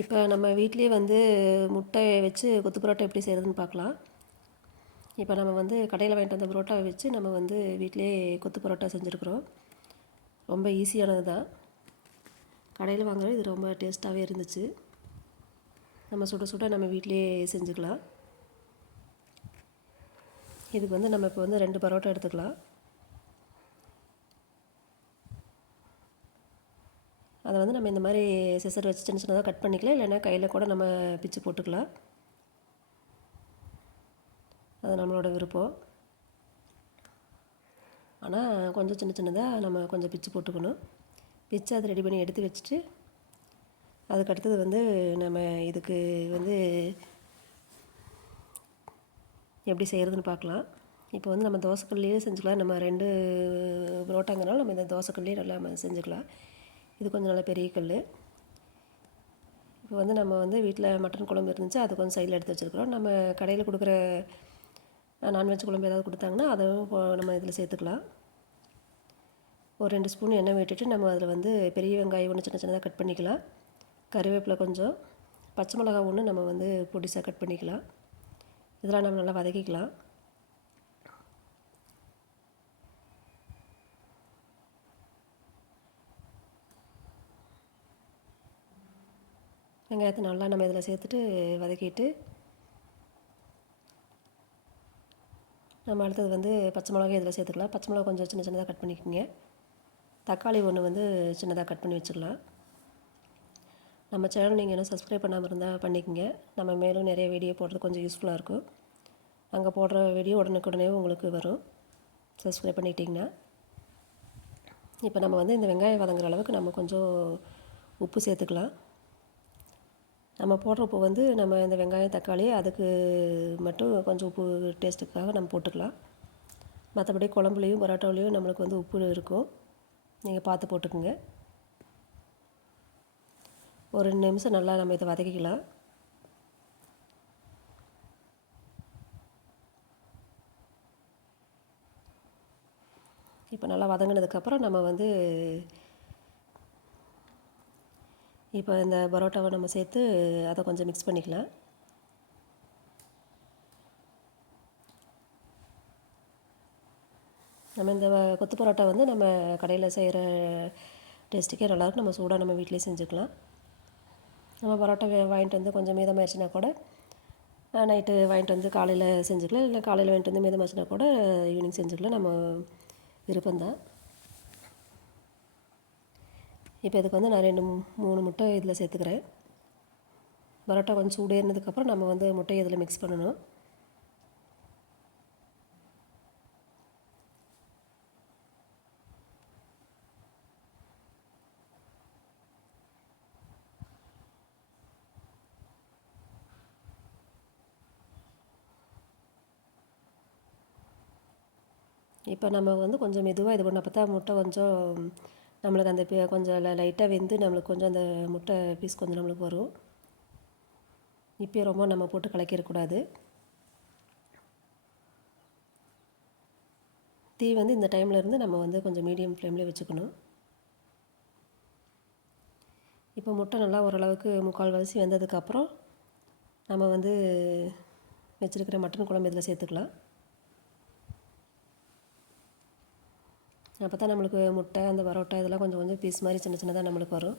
இப்போ நம்ம வீட்லேயே வந்து முட்டை வச்சு கொத்து பரோட்டா எப்படி செய்கிறதுன்னு பார்க்கலாம் இப்போ நம்ம வந்து கடையில் வாங்கிட்டு வந்த பரோட்டாவை வச்சு நம்ம வந்து வீட்டிலேயே கொத்து பரோட்டா செஞ்சுருக்குறோம். ரொம்ப ஈஸியானது தான். கடையில் வாங்குறது இது ரொம்ப டேஸ்ட்டாகவே இருந்துச்சு. நம்ம சுட சுட நம்ம வீட்டிலேயே செஞ்சுக்கலாம். இதுக்கு வந்து நம்ம இப்போ வந்து ரெண்டு பரோட்டா எடுத்துக்கலாம். அதை வந்து நம்ம இந்த மாதிரி சிசர் வச்சு சின்ன சின்னதாக கட் பண்ணிக்கலாம். இல்லைன்னா கையில் கூட நம்ம பிச்சு போட்டுக்கலாம். அது நம்மளோட விருப்பம். ஆனால் கொஞ்சம் சின்ன சின்னதாக நம்ம கொஞ்சம் பிச்சு போட்டுக்கணும். பிச்சு அதை ரெடி பண்ணி எடுத்து வச்சுட்டு அதுக்கு அடுத்தது வந்து நம்ம இதுக்கு வந்து எப்படி செய்கிறதுன்னு பார்க்கலாம். இப்போ வந்து நம்ம தோசைக்கல்லையே செஞ்சுக்கலாம். நம்ம ரெண்டு புரோட்டாங்கிறனால நம்ம இந்த தோசைக்கல்லையே நல்லா நம்ம செஞ்சுக்கலாம். இது கொஞ்சம் நல்லா பெரிய கல் இப்போ வந்து நம்ம வந்து வீட்டில் மட்டன் குழம்பு இருந்துச்சு அது கொஞ்சம் சைடில் எடுத்து வச்சுருக்குறோம். நம்ம கடையில் கொடுக்குற நான்வெஜ் குழம்பு ஏதாவது கொடுத்தாங்கன்னா அதுவும் இப்போ நம்ம இதில் சேர்த்துக்கலாம். ஒரு ரெண்டு ஸ்பூன் எண்ணெய் விட்டுட்டு நம்ம அதில் வந்து பெரிய வெங்காயம் ஒன்று சின்ன சின்னதாக கட் பண்ணிக்கலாம். கருவேப்பிலை கொஞ்சம் பச்சை மிளகா ஒன்று நம்ம வந்து பொடிசாக கட் பண்ணிக்கலாம். இதெல்லாம் நம்ம நல்லா வதக்கிக்கலாம். வெங்காயத்தை நல்லா நம்ம இதில் சேர்த்துட்டு வதக்கிட்டு நம்ம அடுத்தது வந்து பச்சை மிளகாய் இதில் சேர்த்துக்கலாம். பச்சை மிளகா கொஞ்சம் சின்ன சின்னதாக கட் பண்ணிக்கோங்க. தக்காளி ஒன்று வந்து சின்னதாக கட் பண்ணி வச்சுக்கலாம் நம்ம சேனல் நீங்கள் என்ன சப்ஸ்கிரைப் பண்ணாமல் இருந்தால் பண்ணிக்கோங்க. நம்ம மேலும் நிறைய வீடியோ போடுறது கொஞ்சம் யூஸ்ஃபுல்லாக இருக்கும். அங்கே போடுற வீடியோ உடனுக்குடனே உங்களுக்கு வரும். சப்ஸ்கிரைப் பண்ணிக்கிட்டிங்கன்னா இப்போ நம்ம வந்து இந்த வெங்காயம் வதங்குற அளவுக்கு நம்ம கொஞ்சம் உப்பு சேர்த்துக்கலாம். நம்ம போடுறப்போ வந்து நம்ம இந்த வெங்காயம் தக்காளி அதுக்கு மட்டும் கொஞ்சம் உப்பு டேஸ்ட்டுக்காக நம்ம போட்டுக்கலாம். மற்றபடி குழம்புலையும் பரோட்டாவிலையும் நம்மளுக்கு வந்து உப்பு இருக்கும். நீங்கள் பார்த்து போட்டுக்குங்க. ஒரு ரெண்டு நிமிஷம் நல்லா நம்ம இதை வதக்கிக்கலாம். இப்போ நல்லா வதங்கினதுக்கப்புறம் நம்ம வந்து இப்போ இந்த பரோட்டாவை நம்ம சேர்த்து அதை கொஞ்சம் மிக்ஸ் பண்ணிக்கலாம். நம்ம இந்த கொத்து பரோட்டா வந்து நம்ம கடையில் செய்கிற டேஸ்ட்டுக்கே நல்லாயிருக்கும் நம்ம சூடாக நம்ம வீட்டிலே செஞ்சுக்கலாம். நம்ம பரோட்டா வாங்கிட்டு வந்து கொஞ்சம் மீதமாகிடுச்சுன்னா கூட நைட்டு வாங்கிட்டு வந்து காலையில் செஞ்சுக்கலாம். இல்லை காலையில் வாங்கிட்டு வந்து மீதமாச்சுனா கூட ஈவினிங் செஞ்சுக்கலாம். நம்ம விருப்பம்தான். இப்போ இதுக்கு வந்து நான் ரெண்டு மூணு முட்டை இதில் சேர்த்துக்கிறேன். பரோட்டா கொஞ்சம் சூடேறினதுக்கப்புறம் நம்ம வந்து முட்டையை இதில் மிக்ஸ் பண்ணணும். இப்போ நம்ம வந்து கொஞ்சம் மெதுவாக இது பண்ண பார்த்தா முட்டை கொஞ்சம் நம்மளுக்கு அந்த கொஞ்சம் லைட்டாக வெந்து நம்மளுக்கு கொஞ்சம் அந்த முட்டை பீஸ் கொஞ்சம் நம்மளுக்கு வரும். இப்போயே ரொம்ப நம்ம போட்டு கலக்கிடக்கூடாது. தீ வந்து இந்த டைமில் இருந்து நம்ம வந்து கொஞ்சம் மீடியம் ஃப்ளேமில் வச்சுக்கணும். இப்போ முட்டை நல்லா ஓரளவுக்கு முக்கால் வரிசை வெந்ததுக்கப்புறம் நம்ம வந்து வச்சுருக்கிற மட்டன் குழம்பு இதில் சேர்த்துக்கலாம். அப்போ தான் நம்மளுக்கு முட்டை அந்த பரோட்டா இதெல்லாம் கொஞ்சம் கொஞ்சம் பீஸ் மாதிரி சின்ன சின்னதாக நம்மளுக்கு வரும்.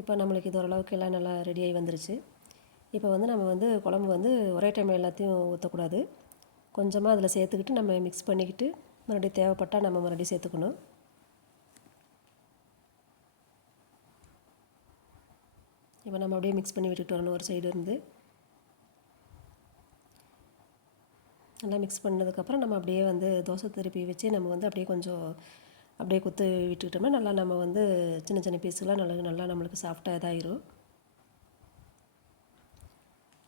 இப்போ நம்மளுக்கு இது ஓரளவுக்கு எல்லாம் நல்லா ரெடியாகி வந்துருச்சு. இப்போ வந்து நம்ம வந்து குழம்பு வந்து ஒரே டைம் எல்லாத்தையும் ஊற்றக்கூடாது கொஞ்சமாக அதில் சேர்த்துக்கிட்டு நம்ம மிக்ஸ் பண்ணிக்கிட்டு மறுபடியும் தேவைப்பட்டால் நம்ம மறுபடியும் சேர்த்துக்கணும். இப்போ நம்ம அப்படியே மிக்ஸ் பண்ணி விட்டுட்டு வரணும் ஒரு சைடு இருந்து. நல்லா மிக்ஸ் பண்ணதுக்கப்புறம் நம்ம அப்படியே வந்து தோசை திருப்பி வச்சு நம்ம வந்து அப்படியே கொஞ்சம் அப்படியே குத்து விட்டுக்கிட்டோம்னா நல்லா நம்ம வந்து சின்ன சின்ன பீஸ்லாம் நல்லா நல்லா நம்மளுக்கு சாஃப்டாக இதாயிரும்.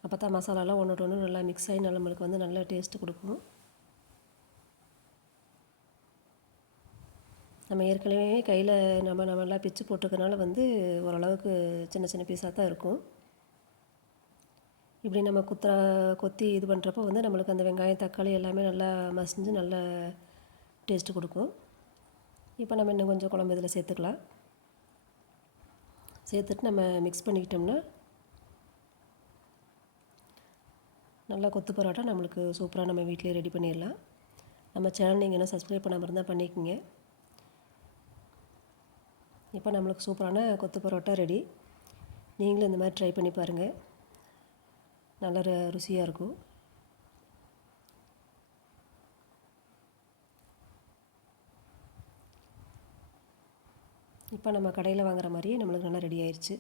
அப்போ தான் மசாலாலாம் ஒன்று ஒன்று நல்லா மிக்ஸ் ஆகி நம்மளுக்கு வந்து நல்ல டேஸ்ட்டு கொடுக்கும். நம்ம ஏற்கனவே கையில் நம்ம நம்ம நல்லா பிச்சு போட்டிருக்கனால வந்து ஓரளவுக்கு சின்ன சின்ன பீஸாக தான் இருக்கும். இப்படி நம்ம குத்த கொத்தி இது பண்ணுறப்போ வந்து நம்மளுக்கு அந்த வெங்காயம் தக்காளி எல்லாமே நல்லா மசிஞ்சு நல்லா டேஸ்ட்டு கொடுக்கும். இப்போ நம்ம இன்னும் கொஞ்சம் குழம்பு இதில் சேர்த்துக்கலாம். சேர்த்துட்டு நம்ம மிக்ஸ் பண்ணிக்கிட்டோம்னா நல்லா கொத்து பரோட்டா நம்மளுக்கு சூப்பராக நம்ம வீட்டிலே ரெடி பண்ணிடலாம். நம்ம சேனல் நீங்கள் என்ன சப்ஸ்கிரைப் பண்ணாமல் இருந்தால் பண்ணிக்கோங்க. இப்போ நம்மளுக்கு சூப்பரான கொத்து பரோட்டா ரெடி. நீங்களும் இந்த மாதிரி ட்ரை பண்ணி பாருங்கள் நல்ல ருசியாக இருக்கும். இப்போ நம்ம கடையில் வாங்குற மாதிரியே நம்மளுக்கு நல்லா ரெடி ஆயிடுச்சு